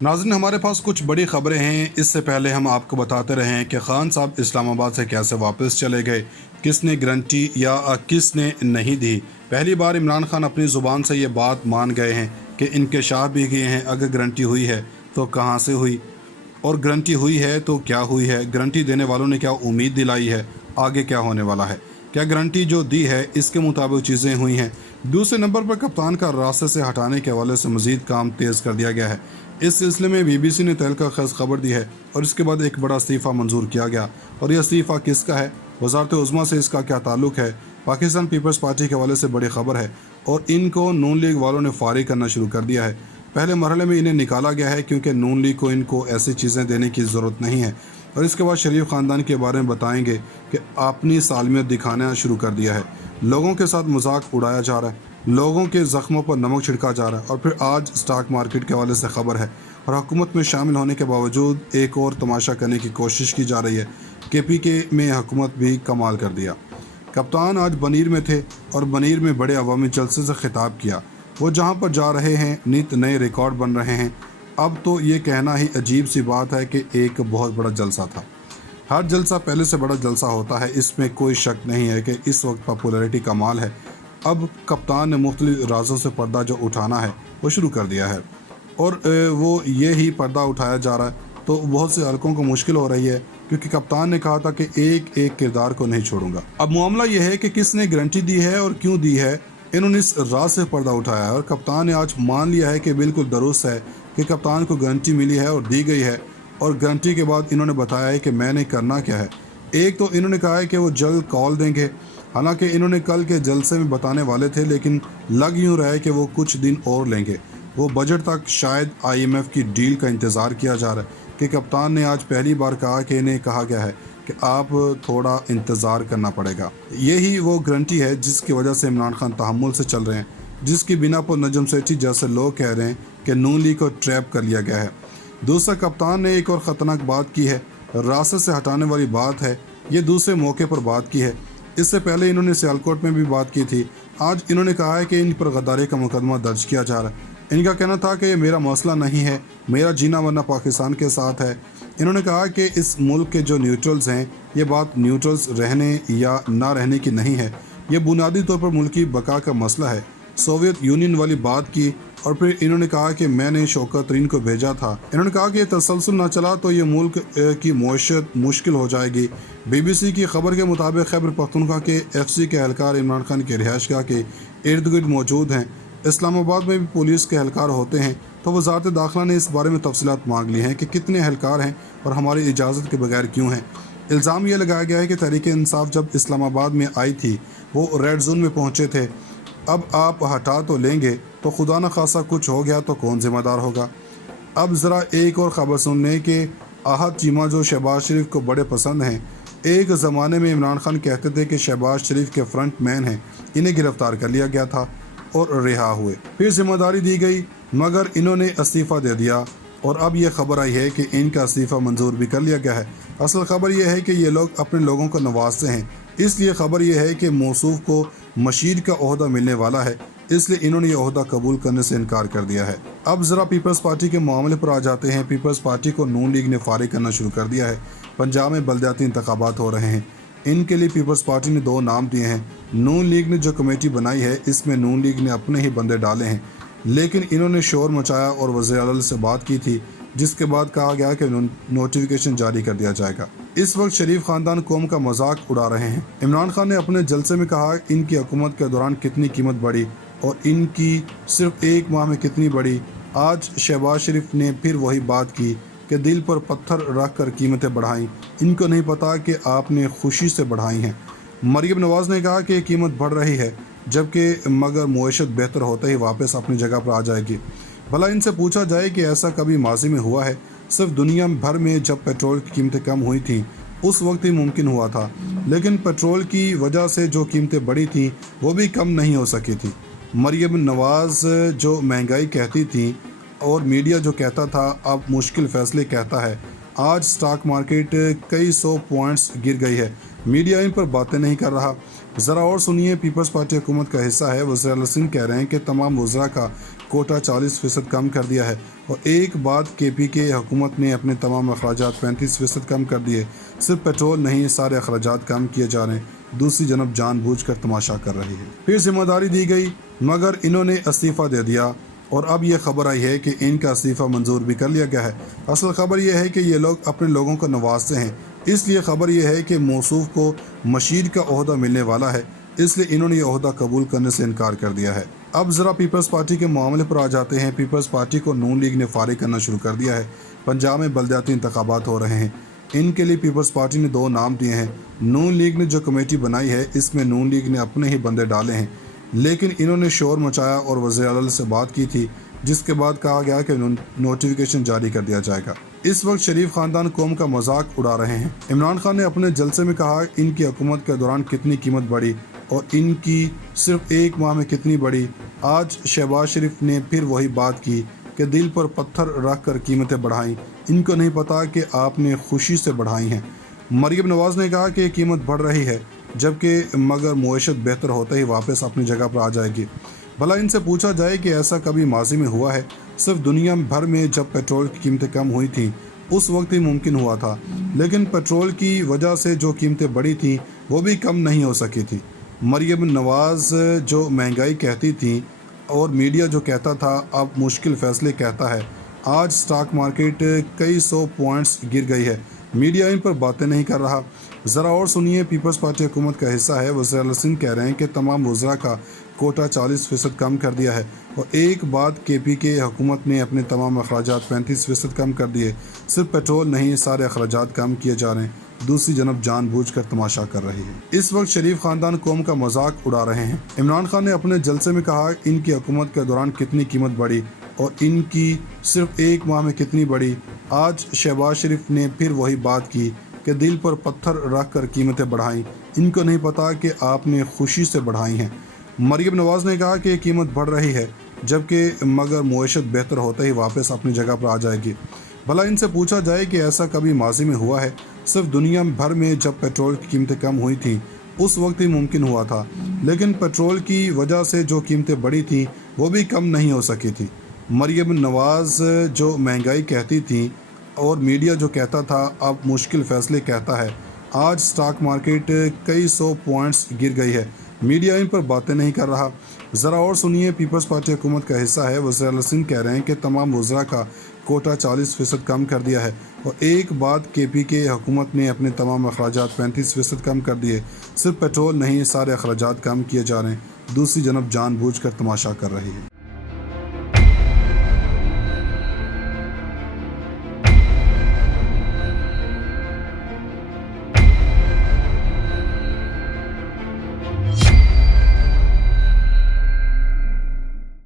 नाज़रीन, हमारे पास कुछ बड़ी खबरें हैं। इससे पहले हम आपको बताते रहे हैं कि खान साहब इस्लामाबाद से कैसे वापस चले गए, किसने गारंटी या किसने नहीं दी। पहली बार इमरान खान अपनी ज़ुबान से ये बात मान गए हैं कि इंकशाफ भी किए हैं। अगर गारंटी हुई है तो कहाँ से हुई, और गारंटी हुई है तो क्या हुई है, गारंटी देने वालों ने क्या उम्मीद दिलाई है, आगे क्या होने वाला है, क्या गारंटी जो दी है इसके मुताबिक चीज़ें हुई हैं। दूसरे नंबर पर कप्तान का रास्ते से हटाने के हवाले से मज़ीद काम तेज़ कर दिया गया है। इस सिलसिले में BBC ने तहलका खेज़ खबर दी है और इसके बाद एक बड़ा इस्तीफ़ा मंजूर किया गया। और यह इस्तीफ़ा किसका है, वज़ारत उज़्मा से इसका क्या ताल्लुक़ है, पाकिस्तान पीपल्स पार्टी के हवाले से बड़ी खबर है। और इनको नून लीग वालों ने फारिग करना शुरू कर दिया है। पहले मरहले में इन्हें निकाला गया है क्योंकि नून लीग को इनको ऐसी चीज़ें देने की ज़रूरत नहीं है। और इसके बाद शरीफ ख़ानदान के बारे में बताएंगे कि अपनी सालमियत दिखाना शुरू कर दिया है। लोगों के साथ मजाक उड़ाया जा रहा है, लोगों के ज़ख्मों पर नमक छिड़का जा रहा है। और फिर आज स्टॉक मार्केट के हवाले से खबर है और हुकूमत में शामिल होने के बावजूद एक और तमाशा करने की कोशिश की जा रही है। KPK में हुकूमत भी कमाल कर दिया। कप्तान आज बनीर में थे और बनीर में बड़े अवामी जलसे से खिताब किया। वो जहाँ पर जा रहे हैं नित नए रिकॉर्ड बन रहे हैं। अब तो ये कहना ही अजीब सी बात है कि एक बहुत बड़ा जलसा था। हर जलसा पहले से बड़ा जलसा होता है, इसमें कोई शक नहीं है कि इस वक्त पॉपुलैरिटी कमाल है। अब कप्तान ने मुख्तलिफ राजों से पर्दा जो उठाना है वो शुरू कर दिया है और वो ये ही पर्दा उठाया जा रहा है। तो बहुत से हलकों को मुश्किल हो रही है क्योंकि कप्तान ने कहा था कि एक एक किरदार को नहीं छोड़ूंगा। अब मामला यह है कि किसने गारंटी दी है और क्यों दी है। इन्होंने इस राज से पर्दा उठाया है और कप्तान ने आज मान लिया है कि बिल्कुल दुरुस्त है कि कप्तान को गारंटी मिली है और दी गई है। और गारंटी के बाद इन्होंने बताया है कि मैंने करना क्या है। एक तो इन्होंने कहा है कि वो जल्द कॉल देंगे, हालांकि इन्होंने कल के जलसे में बताने वाले थे, लेकिन लग यूँ रहा है कि वो कुछ दिन और लेंगे। वो बजट तक शायद IMF की डील का इंतज़ार किया जा रहा है कि कप्तान ने आज पहली बार कहा कि इन्हें कहा गया है कि आप थोड़ा इंतज़ार करना पड़ेगा। यही वो गारंटी है जिसकी वजह से इमरान खान तहम्मुल से चल रहे हैं, जिसकी बिना पर नजम सेठी जैसे लोग कह रहे हैं कि नून लीग को ट्रैप कर लिया गया है। दूसरा, कप्तान ने एक और ख़तरनाक बात की है, रास्ते से हटाने वाली बात है। ये दूसरे मौके पर बात की है। इससे पहले इन्होंने सियालकोट में भी बात की थी। आज इन्होंने कहा है कि इन पर गद्दारी का मुकदमा दर्ज किया जा रहा है। इनका कहना था कि ये मेरा मसला नहीं है, मेरा जीना मरना पाकिस्तान के साथ है। इन्होंने कहा कि इस मुल्क के जो न्यूट्रल्स हैं, ये बात न्यूट्रल्स रहने या ना रहने की नहीं है, ये बुनियादी तौर पर मुल्क की बका का मसला है। सोवियत यूनियन वाली बात की और फिर इन्होंने कहा कि मैंने शौकत तरीन को भेजा था। इन्होंने कहा कि ये तसलसल ना चला तो ये मुल्क की मईशत मुश्किल हो जाएगी। BBC की खबर के मुताबिक खैबर पख्तूनख्वा के FC के एहलकार इमरान खान के रिहाइशगाह के इर्द गिर्द मौजूद हैं। इस्लामाबाद में भी पुलिस के एहलकार होते हैं, तो वज़ारत दाखिला ने इस बारे में तफसीलात मांग ली हैं कि कितने एहलकार हैं और हमारी इजाज़त के बगैर क्यों हैं। इल्ज़ाम यह लगाया गया है कि तहरीक इंसाफ जब इस्लामाबाद में आई थी वो रेड जोन में पहुँचे थे। अब आप हटा तो लेंगे तो खुदा न खासा कुछ हो गया तो कौन ज़िम्मेदार होगा। अब ज़रा एक और ख़बर सुनने के आहत चीमा जो शहबाज शरीफ को बड़े पसंद हैं। एक ज़माने में इमरान खान कहते थे कि शहबाज शरीफ के फ्रंट मैन हैं, इन्हें गिरफ़्तार कर लिया गया था और रिहा हुए, फिर जिम्मेदारी दी गई मगर इन्होंने इस्तीफ़ा दे दिया और अब यह खबर आई है कि इनका इस्तीफ़ा मंजूर भी कर लिया गया है। असल खबर यह है कि ये लोग अपने लोगों को नवाजते हैं, इसलिए खबर यह है कि मौसूफ को मशीर का ओहदा मिलने वाला है, इसलिए इन्होंने ये ओहदा कबूल करने से इनकार कर दिया है। अब ज़रा पीपल्स पार्टी के मामले पर आ जाते हैं। पीपल्स पार्टी को नून लीग ने फारिग करना शुरू कर दिया है। पंजाब में बलदियाती इंतखाबात हो रहे हैं, इनके लिए पीपल्स पार्टी ने 2 नाम दिए हैं। नून लीग ने जो कमेटी बनाई है इसमें नून लीग ने अपने ही बंदे डाले हैं, लेकिन इन्होंने शोर मचाया और वज़ीर-ए-आज़म से बात की थी, जिसके बाद कहा गया कि नोटिफिकेशन जारी कर दिया जाएगा। इस वक्त शरीफ ख़ानदान कौम का मजाक उड़ा रहे हैं। इमरान खान ने अपने जलसे में कहा इनकी हुकूमत के दौरान कितनी कीमत बढ़ी और इनकी सिर्फ 1 माह में कितनी बढ़ी। आज शहबाज शरीफ ने फिर वही बात की कि दिल पर पत्थर रख कर कीमतें बढ़ाई, इनको नहीं पता कि आपने खुशी से बढ़ाई हैं। मरियम नवाज़ ने कहा कि कीमत बढ़ रही है जबकि मगर मुआशत बेहतर होते ही वापस अपनी जगह पर आ जाएगी। भला इनसे पूछा जाए कि ऐसा कभी माजी में हुआ है? सिर्फ दुनिया भर में जब पेट्रोल की कीमतें कम हुई थीं उस वक्त ही मुमकिन हुआ था, लेकिन पेट्रोल की वजह से जो कीमतें बढ़ी थीं वो भी कम नहीं हो सकी थी। मरियम नवाज़ जो महंगाई कहती थी और मीडिया जो कहता था अब मुश्किल फ़ैसले कहता है। आज स्टॉक मार्केट कई 100 पॉइंट्स गिर गई है, मीडिया इन पर बातें नहीं कर रहा। ज़रा और सुनिए, पीपल्स पार्टी हुकूमत का हिस्सा है। वज़ीर-ए-आज़म कह रहे हैं कि तमाम वज़रा का कोटा 40% कम कर दिया है और एक बाद KPK हुकूमत ने अपने तमाम अखराजात 35% कम कर दिए। सिर्फ पेट्रोल नहीं, सारे अखराजात कम किए जा रहे हैं। दूसरी जनब जानबूझकर तमाशा कर रही है। फिर जिम्मेदारी दी गई मगर इन्होंने इस्तीफ़ा दे दिया और अब ये खबर आई है कि इनका इस्तीफ़ा मंजूर भी कर लिया गया है। असल खबर यह है कि ये लोग अपने लोगों को नवाजते हैं, इसलिए खबर यह है कि मौसूफ को मशीर का ओहदा मिलने वाला है, इसलिए इन्होंने ये ओहदा कबूल करने से इनकार कर दिया है। अब ज़रा पीपल्स पार्टी के मामले पर आ जाते हैं। पीपल्स पार्टी को नून लीग ने फारिग करना शुरू कर दिया है। पंजाब में बलदियाती इंतखाबात हो रहे हैं, इनके लिए पीपल्स पार्टी ने 2 नाम दिए हैं। नून लीग ने जो कमेटी बनाई है इसमें नून लीग ने अपने ही बंदे डाले हैं, लेकिन इन्होंने शोर मचाया और वज़ीर-ए-आज़म से बात की थी, जिसके बाद कहा गया कि नोटिफिकेशन जारी कर दिया जाएगा। इस वक्त शरीफ खानदान कौम का मजाक उड़ा रहे हैं। इमरान खान ने अपने जलसे में कहा इनकी हुकूमत के दौरान कितनी कीमत बढ़ी और इनकी सिर्फ 1 माह में कितनी बढ़ी। आज शहबाज शरीफ ने फिर वही बात की कि दिल पर पत्थर रख कर कीमतें बढ़ाई, इनको नहीं पता कि आपने खुशी से बढ़ाई हैं। मरियम नवाज़ ने कहा कि कीमत बढ़ रही है जबकि मगर मुआशत बेहतर होते ही वापस अपनी जगह पर आ जाएगी। भला इनसे पूछा जाए कि ऐसा कभी माजी में हुआ है? सिर्फ दुनिया भर में जब पेट्रोल की कीमतें कम हुई थी उस वक्त ही मुमकिन हुआ था, लेकिन पेट्रोल की वजह से जो कीमतें बढ़ी थी वो भी कम नहीं हो सकी थी। मरियम नवाज़ जो महंगाई कहती थी और मीडिया जो कहता था अब मुश्किल फ़ैसले कहता है। आज स्टॉक मार्केट कई 100 पॉइंट्स गिर गई है, मीडिया इन पर बातें नहीं कर रहा। ज़रा और सुनिए, पीपल्स पार्टी हुकूमत का हिस्सा है। वज़ीर-ए-आज़म कह रहे हैं कि तमाम वज़रा का कोटा 40% कम कर दिया है और एक बाद KPK हुकूमत ने अपने तमाम अखराजात 35% कम कर दिए। सिर्फ पेट्रोल नहीं, सारे अखराजात कम किए जा रहे हैं। दूसरी जनब जानबूझकर तमाशा कर रही है। इस वक्त शरीफ खानदान कौम का मजाक उड़ा रहे हैं। इमरान खान ने अपने जलसे में कहा इनकी हुकूमत के दौरान कितनी कीमत बढ़ी और इनकी सिर्फ 1 माह में कितनी बढ़ी। आज शहबाज शरीफ ने फिर वही बात की कि दिल पर पत्थर रख कर कीमतें बढ़ाई, इनको नहीं पता कि आपने खुशी से बढ़ाई हैं। मरियम नवाज़ ने कहा कि कीमत बढ़ रही है जबकि मगर मुआशत बेहतर होते ही वापस अपनी जगह पर आ जाएगी। भला इनसे पूछा जाए कि ऐसा कभी माजी में हुआ है? सिर्फ दुनिया भर में जब पेट्रोल की कीमतें कम हुई थी उस वक्त ही मुमकिन हुआ था, लेकिन पेट्रोल की वजह से जो कीमतें बढ़ी थी वो भी कम नहीं हो सकी थी। मरियम नवाज़ जो महंगाई कहती थी और मीडिया जो कहता था अब मुश्किल फ़ैसले कहता है। आज स्टॉक मार्केट कई 100 पॉइंट्स गिर गई है, मीडिया इन पर बातें नहीं कर रहा। ज़रा और सुनिए, पीपल्स पार्टी हुकूमत का हिस्सा है। वज़ीर-ए-आज़म कह रहे हैं कि तमाम वज़रा का कोटा 40% कम कर दिया है और एक बाद KPK हुकूमत ने अपने तमाम अखराजात 35% कम कर दिए। सिर्फ पेट्रोल नहीं, सारे अखराजात कम किए जा रहे हैं। दूसरी जनब जानबूझकर तमाशा कर रही है।